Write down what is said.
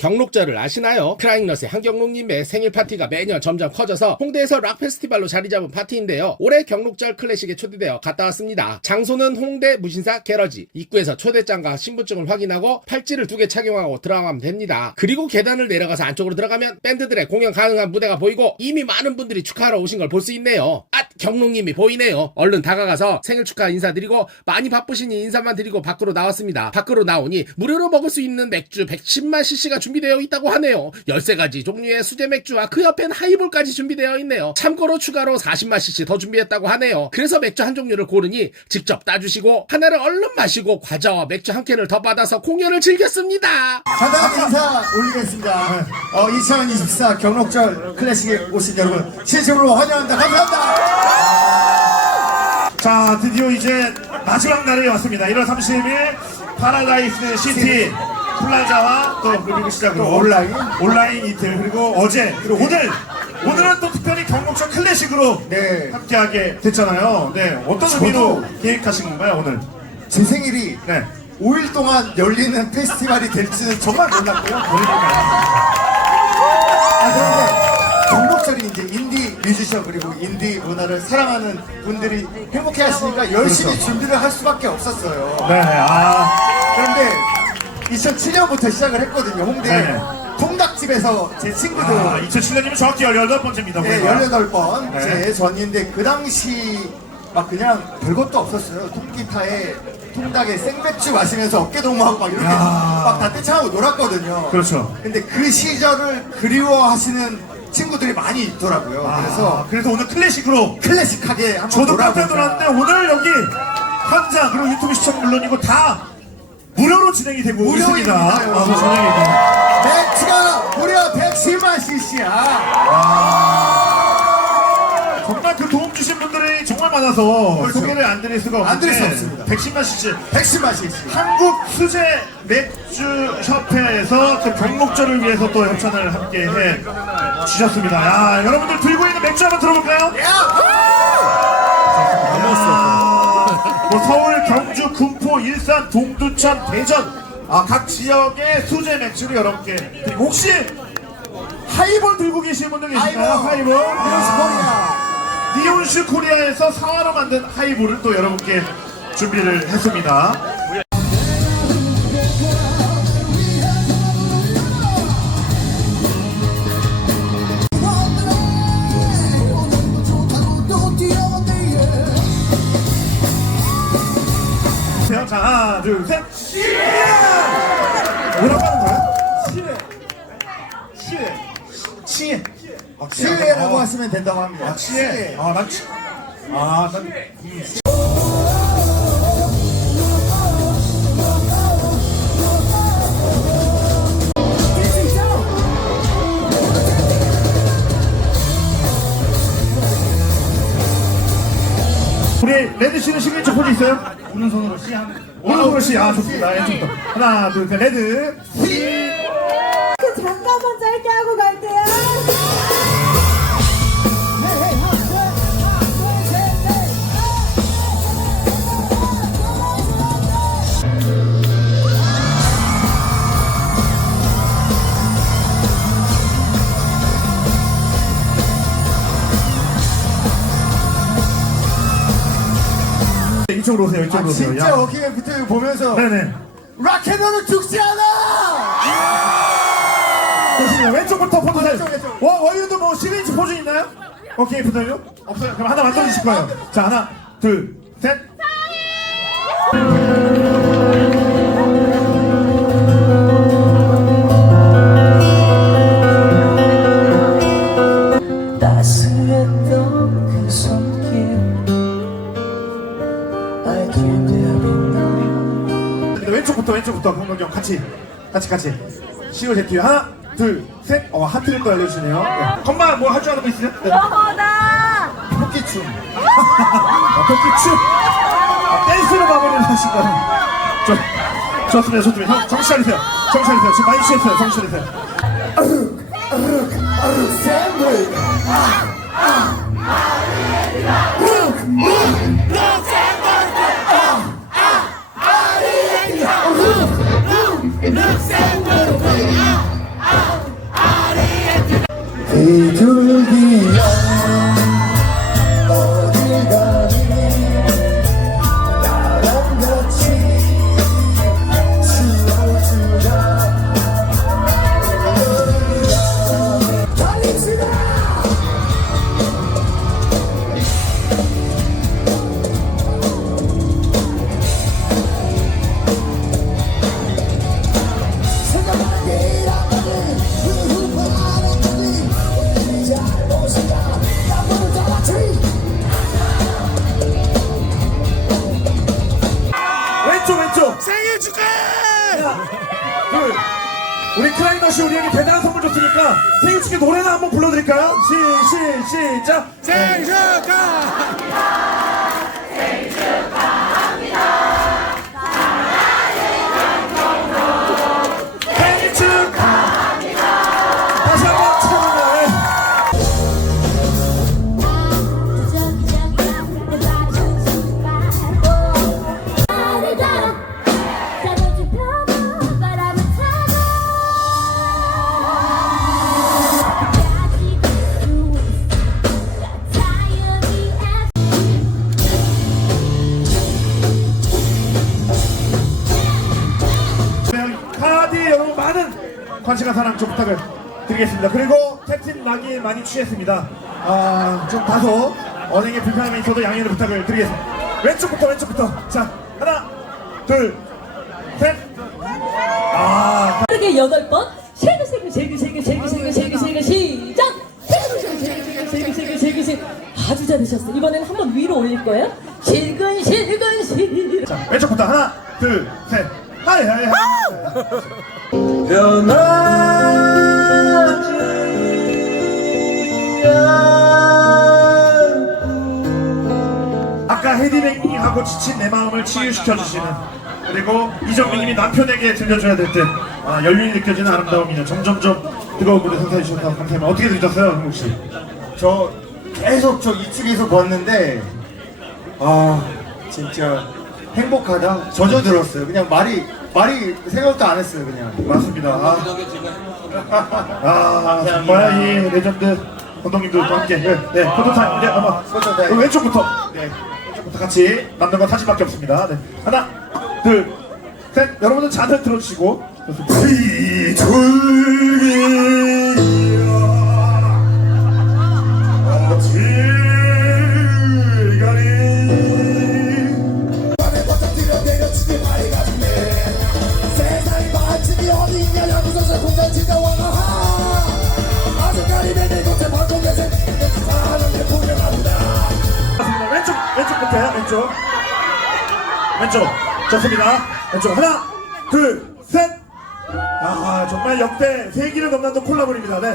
경록절을 아시나요? 크라잉넛의 한경록님의 생일 파티가 매년 점점 커져서 홍대에서 락 페스티벌로 자리 잡은 파티인데요. 올해 경록절 클래식에 초대되어 갔다 왔습니다. 장소는 홍대 무신사 게러지. 입구에서 초대장과 신분증을 확인하고 팔찌를 두 개 착용하고 들어가면 됩니다. 그리고 계단을 내려가서 안쪽으로 들어가면 밴드들의 공연 가능한 무대가 보이고 이미 많은 분들이 축하하러 오신 걸 볼 수 있네요. 아, 경록님이 보이네요. 얼른 다가가서 생일 축하 인사드리고 많이 바쁘시니 인사만 드리고 밖으로 나왔습니다. 밖으로 나오니 무료로 먹을 수 있는 맥주 110만 cc가 준 비되어 있다고 하네요. 13가지 종류의 수제 맥주와 그 옆엔 하이볼까지 준비되어 있네요. 참고로 추가로 40만 cc 더 준비했다고 하네요. 그래서 맥주 한 종류를 고르니 직접 따주시고 하나를 얼른 마시고 과자와 맥주 한 캔을 더 받아서 공연을 즐겼습니다. 간단하게 인사 올리겠습니다. 어, 2024 경록절 클래식에 오신 여러분 진심으로 환영합니다. 감사합니다. 자, 드디어 이제 마지막 날이 왔습니다. 1월 30일 파라다이스 시티 플라자와 또 그리고 시작으로 또 온라인. 온라인 이틀 그리고 어제 그리고 오늘 오늘은 또 특별히 경목적 클래식으로 네. 함께하게 됐잖아요. 네, 어떤 의미로 계획하신 건가요 오늘? 제 생일이 네. 5일 동안 열리는 페스티벌이 될지는 정말 몰랐고요. 아, 그런데 경록절이 이제 인디 뮤지션 그리고 인디 문화를 사랑하는 분들이 행복해 하시니까 열심히 그렇죠. 준비를 할 수밖에 없었어요. 네, 아, 그런데 2007년부터 시작을 했거든요. 홍대 네. 통닭집에서 제 친구들 아 2007년이면 정확히 18번째입니다. 네, 18번 네. 제 전인데 그 당시 막 그냥 별것도 없었어요. 통기타에 통닭에 생맥주 마시면서 어깨 동무하고 막 이렇게 야. 막다 떼창하고 놀았거든요. 그렇죠. 근데 그 시절을 그리워하시는 친구들이 많이 있더라고요. 아, 그래서 그래서 오늘 클래식으로 클래식하게 한번 저도 깜짝. 놀랐는데 오늘 여기 현장 그리고 유튜브 시청 물론이고 다 무료로 진행이 되고 무료입니다, 있습니다. 여러분. 아, 진행입니다. 맥주가 무려 110만 cc야. 정말 그 도움 주신 분들이 정말 많아서 소개를 안 드릴 수가 없는데 안 드릴 수 없습니다. 110만 cc 110만 cc. 한국 수제 맥주 협회에서 또 경목절을 위해서 또 협찬을 함께 해 주셨습니다. 야, 여러분들 들고 있는 맥주 한번 들어볼까요? 아, 뭐 서울, 경주, 금포, 일산, 동두천, 대전 아, 각 지역의 수제 맥주를 여러분께 드리고 혹시 하이볼 들고 계신 분들 계신가요? 하이볼. 니온슈 코리아에서 상하로 만든 하이볼을 또 여러분께 준비를 했습니다. 자, 하나, 둘, 셋. 뭐라고 하는 거야? 시래. 시래. 시에. 아, 아, 하시면 된다고 합니다. 아, 치에. 아, 난 치. 아, 난. 음. 우리 레드 씨는 시그니처 포즈 있어요? 오른손으로 씨 한. 오른손으로 씨. 아, 좋습니다. 왼쪽부터. 하나, 둘, 셋. 레드. 씨. 잠깐만 짧게 하고 갈게요. 이쪽으로 오세요. 아, 이쪽으로 오세요. 진짜 야. 워킹 비트 보면서 네네. 락앤롤은 죽지 않아! 좋습니다. 왼쪽부터 포즈. 왼쪽, 왼쪽. 워, 워유도 뭐 시그니처 포즈 있나요? 오케이, 포즈요? 없어요. 그럼 하나 만들어 주실 거예요. 자, 하나, 둘, 셋. 왼쪽부터, 왼쪽부터. 강동경 같이, 같이, 같이. 시글 제트요. 하나, 둘, 셋. 어, 하트를 또 알려주시네요. 네. 엄마 뭐 할 줄 아는 거 있으세요? 네. 너다. 토끼춤. 아, 토끼 춤. 아, 댄스로 마무리를 하신 거예요. 좋, 좋습니다, 좋습니다. 형, 정신 차리세요. 정신 차리세요. 지금 많이 취했어요. 정신 차리세요. 비둘기야 둘 우리 크라이너 씨 우리에게 대단한 선물 줬으니까 생일 축하 노래나 한번 불러드릴까요? 시, 시, 시작 생일 축하! 생일 관심과 사랑 좀 부탁을 드리겠습니다. 그리고 캡틴 락이 많이 취했습니다. 아, 좀 다소 언행에 불편함이 있어도 양해를 부탁을 드리겠습니다. 왼쪽부터 왼쪽부터. 자, 하나, 둘, 셋. 아, 빠르게 여덟 번 세글 세글 세글 세글 세글 세글 세글 세글 시작 세글 세글 세글 세글 세글 세글 세글 아주 잘하셨어 이번에는 한번 위로 올릴 거예요 실근 실근 실 자, 왼쪽부터 하나, 둘, 셋. 하이 하이 하이. 아까 하고 지친 내 마음을 치유시켜 주시는 그리고 이정민님이 남편에게 들려줘야 될듯 아, 연륜이 느껴지는 아름다움이냐. 점점 점 뜨거운 무대 선사해 주셔서 감사합니다. 어떻게 들으셨어요, 씨? 저 계속 저 이쪽에서 봤는데 아 진짜 행복하다. 저저 들었어요. 그냥 말이 말이 생각도 안 했어요 그냥. 맞습니다. 아, 아 정말 이 레전드 감독님들과 함께. 네, 네 포토타임. 이제 아마 포토 타임. 그럼 왼쪽부터. 네. 왼쪽부터 같이 남는 건 사진밖에 없습니다. 네. 하나 둘 셋. 여러분들 잔을 들어주시고. 맞습니 왼쪽. 좋습니다. 왼쪽 하나 둘셋아 정말 역대 세기를 넘나든 콜라보입니다. 네.